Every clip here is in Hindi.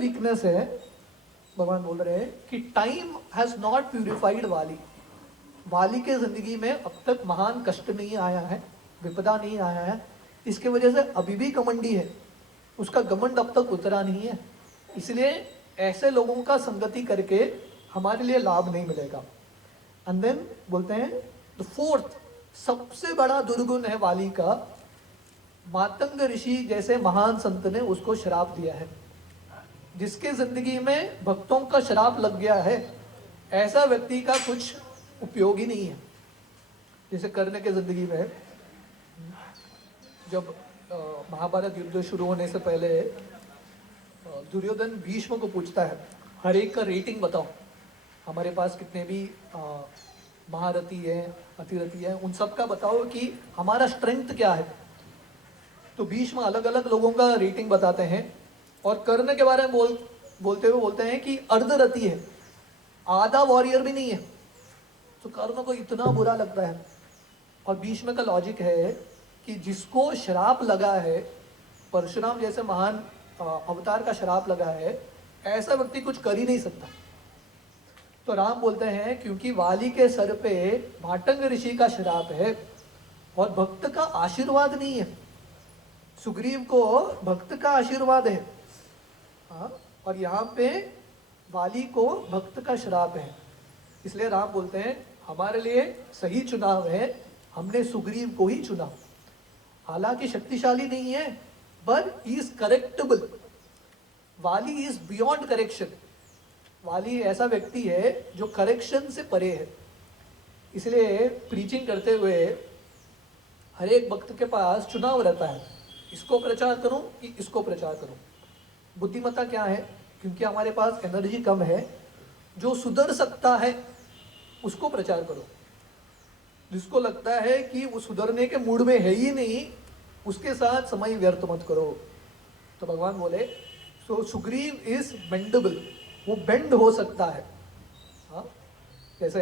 वीकनेस है, भगवान बोल रहे हैं कि टाइम हैज नॉट प्यूरिफाइड वाली। वाली के जिंदगी में अब तक महान कष्ट नहीं आया है, विपदा नहीं आया है, इसके वजह से अभी भी घमंडी है, उसका घमंड अब तक उतरा नहीं है। इसलिए ऐसे लोगों का संगति करके हमारे लिए लाभ नहीं मिलेगा। एंड देन बोलते हैं द फोर्थ सबसे बड़ा दुर्गुण है वाली का, मातंग ऋषि जैसे महान संत ने उसको श्राप दिया है। जिसके जिंदगी में भक्तों का श्राप लग गया है, ऐसा व्यक्ति का कुछ उपयोग ही नहीं है। जैसे कर्ण के जिंदगी में जब महाभारत युद्ध शुरू होने से पहले दुर्योधन भीष्म को पूछता है, हर एक का रेटिंग बताओ, हमारे पास कितने भी महारथी है, अतिरथी है, उन सब का बताओ कि हमारा स्ट्रेंथ क्या है। तो भीष्म अलग अलग लोगों का रेटिंग बताते हैं, और कर्ण के बारे में बोलते हुए बोलते हैं कि अर्धरथी है, आधा वॉरियर भी नहीं है। तो कर्ण को इतना बुरा लगता है। और भीष्म का लॉजिक है कि जिसको श्राप लगा है, परशुराम जैसे महान अवतार का श्राप लगा है, ऐसा व्यक्ति कुछ कर ही नहीं सकता। तो राम बोलते हैं क्योंकि वाली के सर पे मातंग ऋषि का श्राप है और भक्त का आशीर्वाद नहीं है। सुग्रीव को भक्त का आशीर्वाद है, हाँ, और यहाँ पे वाली को भक्त का श्राप है। इसलिए राम बोलते हैं हमारे लिए सही चुनाव है, हमने सुग्रीव को ही चुना। हालांकि शक्तिशाली नहीं है, बट ही इज करेक्टेबल। वाली इज बियॉन्ड करेक्शन। वाली ऐसा व्यक्ति है जो करेक्शन से परे है। इसलिए प्रीचिंग करते हुए हर एक भक्त के पास चुनाव रहता है, इसको प्रचार करूं कि इसको प्रचार करूं। बुद्धिमत्ता क्या है? क्योंकि हमारे पास एनर्जी कम है, जो सुधर सकता है उसको प्रचार करो। जिसको लगता है कि वो सुधरने के मूड में है ही नहीं, उसके साथ समय व्यर्थ मत करो। तो भगवान बोले सो सुग्रीव इज बेंडेबल, वो बेंड हो सकता है। हाँ, जैसे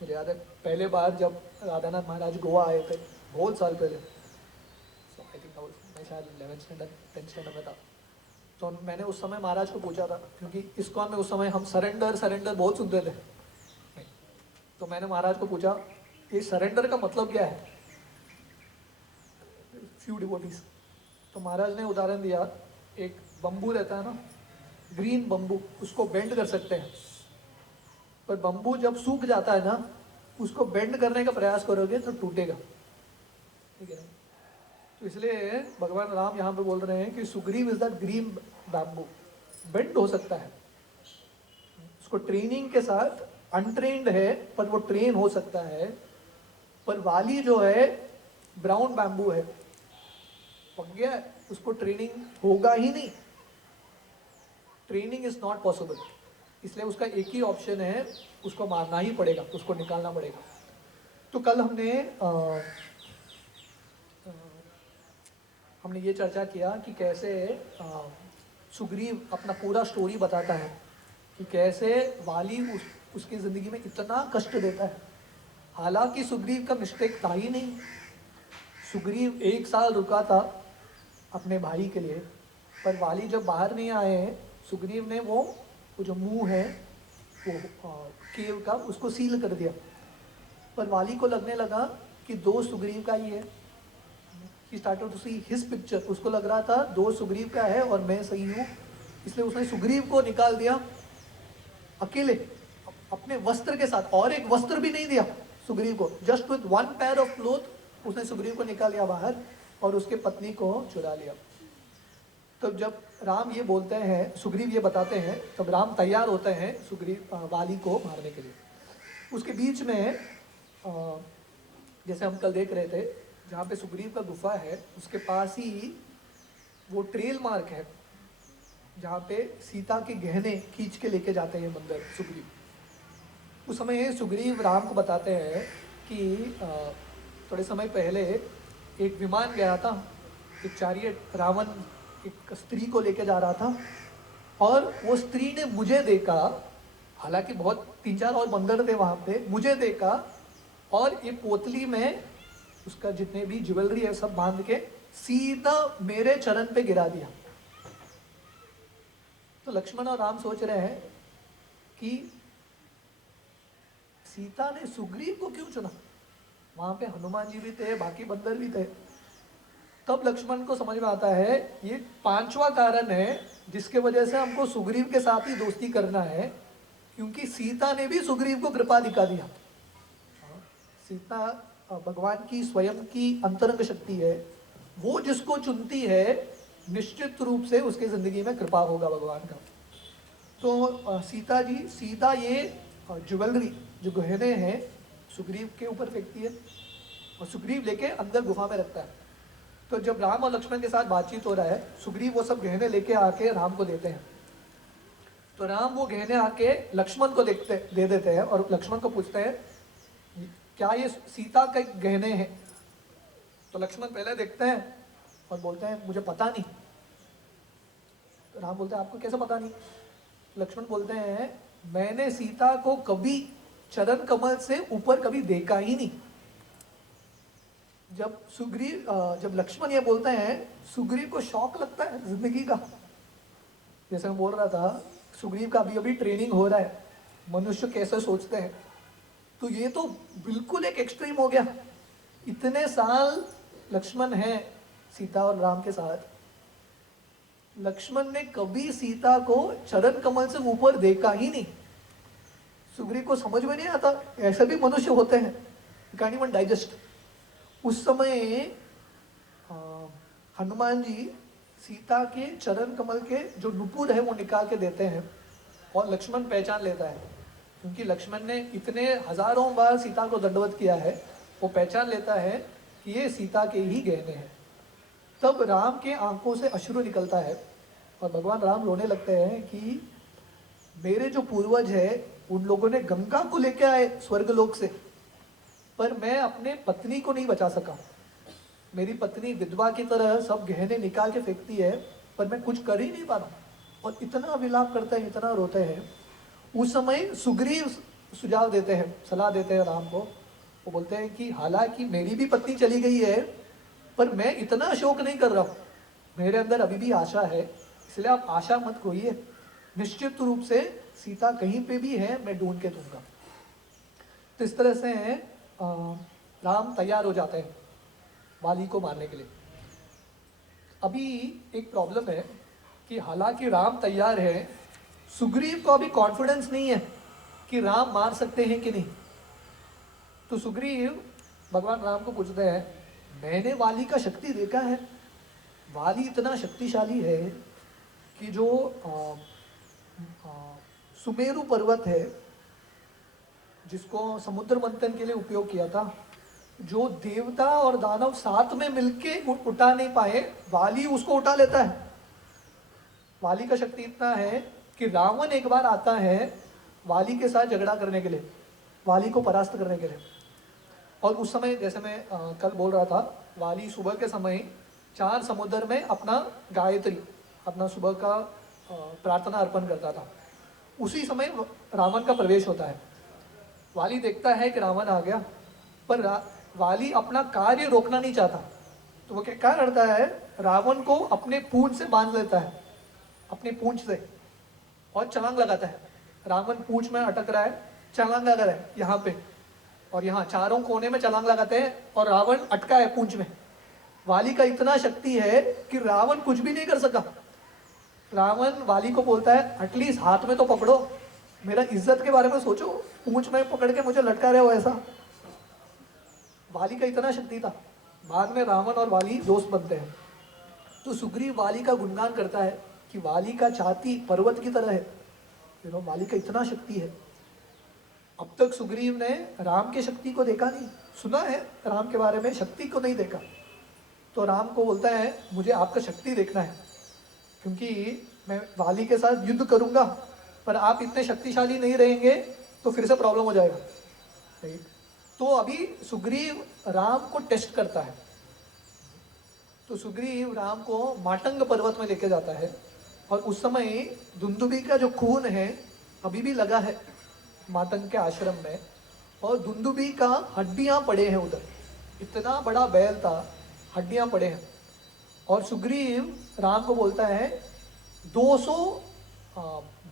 मुझे याद है पहले बार जब राधानाथ महाराज गोवा आए थे बहुत साल पहले, सो आई थिंक मैं शायद 11th स्टैंडर्ड 10th स्टैंडर्ड में था। तो मैंने उस समय महाराज को पूछा था, क्योंकि इस्कॉन में उस समय हम सरेंडर बहुत सुनते थे। तो मैंने महाराज को पूछा ये सरेंडर का मतलब क्या है, फ्यू डिवोटीज। तो महाराज ने उदाहरण दिया, एक बम्बू रहता है ना, ग्रीन बम्बू, उसको बेंड कर सकते हैं, पर बम्बू जब सूख जाता है ना, उसको बेंड करने का प्रयास करोगे तो टूटेगा, ठीक है ना। तो इसलिए भगवान राम यहाँ पे बोल रहे हैं कि Sugriva is the green bamboo, bend हो सकता है। उसको ट्रेनिंग के साथ, अनट्रेन्ड है पर वो ट्रेन हो सकता है। पर वाली जो है ब्राउन बैम्बू है, पक गया है, उसको ट्रेनिंग होगा ही नहीं, ट्रेनिंग इज नॉट पॉसिबल। इसलिए उसका एक ही ऑप्शन है, उसको मारना ही पड़ेगा, उसको निकालना पड़ेगा। तो कल हमने ये चर्चा किया कि कैसे सुग्रीव अपना पूरा स्टोरी बताता है कि कैसे वाली उसकी ज़िंदगी में इतना कष्ट देता है। हालांकि सुग्रीव का मिस्टेक था ही नहीं। सुग्रीव 1 साल रुका था अपने भाई के लिए, पर वाली जब बाहर नहीं आए हैं, सुग्रीव ने वो जो मुंह है वो केव का, उसको सील कर दिया। पर वाली को लगने लगा कि दोस्त सुग्रीव का ही है। He started to see his picture, उसको लग रहा था दोस्त सुग्रीव का है और मैं सही हूँ। इसलिए उसने सुग्रीव को निकाल दिया अकेले अपने वस्त्र के साथ, और एक वस्त्र भी नहीं दिया सुग्रीव को। Just with 1 pair of cloth उसने सुग्रीव को निकाल लिया बाहर और उसके पत्नी को चुरा लिया। तब जब राम ये बोलते हैं, सुग्रीव ये बताते हैं, तब राम तैयार होते हैं सुग्रीव वाली को मारने के लिए। उसके बीच में जैसे हम कल देख रहे थे, जहाँ पे सुग्रीव का गुफा है, उसके पास ही वो ट्रेल मार्क है जहाँ पे सीता के गहने खींच के लेके जाते हैं मंदिर सुग्रीव। उस समय सुग्रीव राम को बताते हैं कि थोड़े समय पहले एक विमान गया था, एक चैरियट, रावण एक स्त्री को लेके जा रहा था, और वो स्त्री ने मुझे देखा, हालांकि बहुत 3-4 और मंदिर थे वहाँ पे, मुझे देखा और ये पोतली में उसका जितने भी ज्वेलरी है सब बांध के सीधा मेरे चरण पे गिरा दिया। तो लक्ष्मण और राम सोच रहे हैं कि सीता ने सुग्रीव को क्यों चुना, वहां पे हनुमान जी भी थे, बाकी बंदर भी थे। तब लक्ष्मण को समझ में आता है ये पांचवा कारण है जिसके वजह से हमको सुग्रीव के साथ ही दोस्ती करना है, क्योंकि सीता ने भी सुग्रीव को कृपा दिखा दिया। सीता भगवान की स्वयं की अंतरंग शक्ति है, वो जिसको चुनती है निश्चित रूप से उसके जिंदगी में कृपा होगा भगवान का। तो सीता जी सीधा ये ज्वेलरी जो गहने हैं सुग्रीव के ऊपर फेंकती है और सुग्रीव लेके अंदर गुफा में रखता है। तो जब राम और लक्ष्मण के साथ बातचीत हो रहा है, सुग्रीव वो सब गहने लेके आके राम को देते हैं। तो राम वो गहने आके लक्ष्मण को दे देते हैं और लक्ष्मण को पूछते हैं क्या ये सीता के गहने हैं। तो लक्ष्मण पहले देखते हैं और बोलते हैं मुझे पता नहीं। तो राम बोलते हैं आपको कैसे पता नहीं। लक्ष्मण बोलते हैं मैंने सीता को कभी चरण कमल से ऊपर कभी देखा ही नहीं। जब लक्ष्मण ये बोलते हैं, सुग्रीव को शौक लगता है जिंदगी का। जैसे मैं बोल रहा था, सुग्रीव का अभी अभी ट्रेनिंग हो रहा है मनुष्य कैसे सोचते हैं, तो ये तो बिल्कुल एक एक्सट्रीम हो गया। इतने साल लक्ष्मण है सीता और राम के साथ, लक्ष्मण ने कभी सीता को चरण कमल से ऊपर देखा ही नहीं। सुग्रीव को समझ में नहीं आता, ऐसे भी मनुष्य होते हैं, कांट इवन डाइजेस्ट। उस समय हनुमान जी सीता के चरण कमल के जो नुपुर है वो निकाल के देते हैं और लक्ष्मण पहचान लेता है, क्योंकि लक्ष्मण ने इतने हजारों बार सीता को दंडवत किया है। वो पहचान लेता है कि ये सीता के ही गहने हैं। तब राम के आंखों से अश्रु निकलता है और भगवान राम रोने लगते हैं कि मेरे जो पूर्वज है उन लोगों ने गंगा को लेके आए स्वर्गलोक से, पर मैं अपने पत्नी को नहीं बचा सका। मेरी पत्नी विधवा की तरह सब गहने निकाल के फेंकती है, पर मैं कुछ कर ही नहीं पा रहा। और इतना विलाप करते हैं, इतना रोते हैं। उस समय सुग्रीव सुझाव देते हैं, सलाह देते हैं राम को। वो बोलते हैं कि हालांकि मेरी भी पत्नी चली गई है, पर मैं इतना शोक नहीं कर रहा हूँ, मेरे अंदर अभी भी आशा है, इसलिए आप आशा मत खोइए। निश्चित रूप से सीता कहीं पे भी है, मैं ढूंढ के दूंगा। तो इस तरह से राम तैयार हो जाते हैं वाली को मारने के लिए। अभी एक प्रॉब्लम है कि हालांकि राम तैयार है, सुग्रीव को अभी कॉन्फिडेंस नहीं है कि राम मार सकते हैं कि नहीं। तो सुग्रीव भगवान राम को पूछते हैं मैंने वाली का शक्ति देखा है, वाली इतना शक्तिशाली है कि जो सुमेरु पर्वत है जिसको समुद्र मंथन के लिए उपयोग किया था, जो देवता और दानव साथ में मिलके उठा नहीं पाए, वाली उसको उठा लेता है। वाली का शक्ति इतना है कि रावण एक बार आता है वाली के साथ झगड़ा करने के लिए, वाली को परास्त करने के लिए। और उस समय जैसे मैं कल बोल रहा था, वाली सुबह के समय 4 समुद्र में अपना गायत्री, अपना सुबह का प्रार्थना अर्पण करता था। उसी समय रावण का प्रवेश होता है। वाली देखता है कि रावण आ गया, पर वाली अपना कार्य रोकना नहीं चाहता। तो वो क्या करता है, रावण को अपने पूंछ से बांध लेता है, अपनी पूंछ से, और छलांग लगाता है। रावण पूंछ में अटक रहा है, छलांग लगा रहा है यहाँ पे, और यहाँ चारों कोने में छलांग लगाते हैं और रावण अटका है पूंछ में। वाली का इतना शक्ति है कि रावण कुछ भी नहीं कर सका। रावण वाली को बोलता है एटलीस्ट हाथ में तो पकड़ो, मेरा इज्जत के बारे में सोचो, पूंछ में पकड़ के मुझे लटका रहे हो ऐसा। वाली का इतना शक्ति था। बाद में रावण और वाली दोस्त बनते हैं। तो सुग्रीव वाली का गुणगान करता है कि वाली का छाती पर्वत की तरह है, वाली का इतना शक्ति है। अब तक सुग्रीव ने राम के शक्ति को देखा नहीं, सुना है राम के बारे में, शक्ति को नहीं देखा। तो राम को बोलता है मुझे आपका शक्ति देखना है, क्योंकि मैं वाली के साथ युद्ध करूंगा, पर आप इतने शक्तिशाली नहीं रहेंगे तो फिर से प्रॉब्लम हो जाएगा। राइट। तो अभी सुग्रीव राम को टेस्ट करता है। तो सुग्रीव राम को मातंग पर्वत में लेके जाता है, और उस समय दुंदुभी का जो खून है अभी भी लगा है मातंग के आश्रम में, और दुंदुभी का हड्डियां पड़े हैं उधर। इतना बड़ा बैल था, हड्डियां पड़े हैं। और सुग्रीव राम को बोलता है 200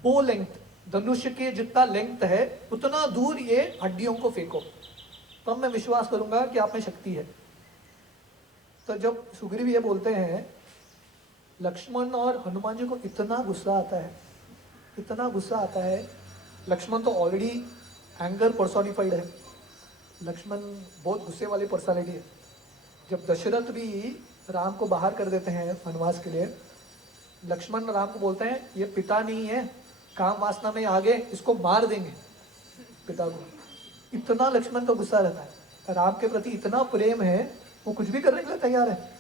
बो लेंथ, धनुष के जितना लेंथ है उतना दूर ये हड्डियों को फेंको, तब मैं विश्वास करूंगा कि आप में शक्ति है। तो जब सुग्रीव ये बोलते हैं, लक्ष्मण और हनुमान जी को इतना गुस्सा आता है, इतना गुस्सा आता है। लक्ष्मण तो ऑलरेडी एंगर पर्सोनिफाइड है, लक्ष्मण बहुत गुस्से वाली पर्सनालिटी है। जब दशरथ भी राम को बाहर कर देते हैं वनवास के लिए, लक्ष्मण राम को बोलते हैं ये पिता नहीं है, काम वासना में आगे इसको मार देंगे पिता को। इतना लक्ष्मण का गुस्सा रहता है, राम के प्रति इतना प्रेम है, वो कुछ भी करने के लिए तैयार है।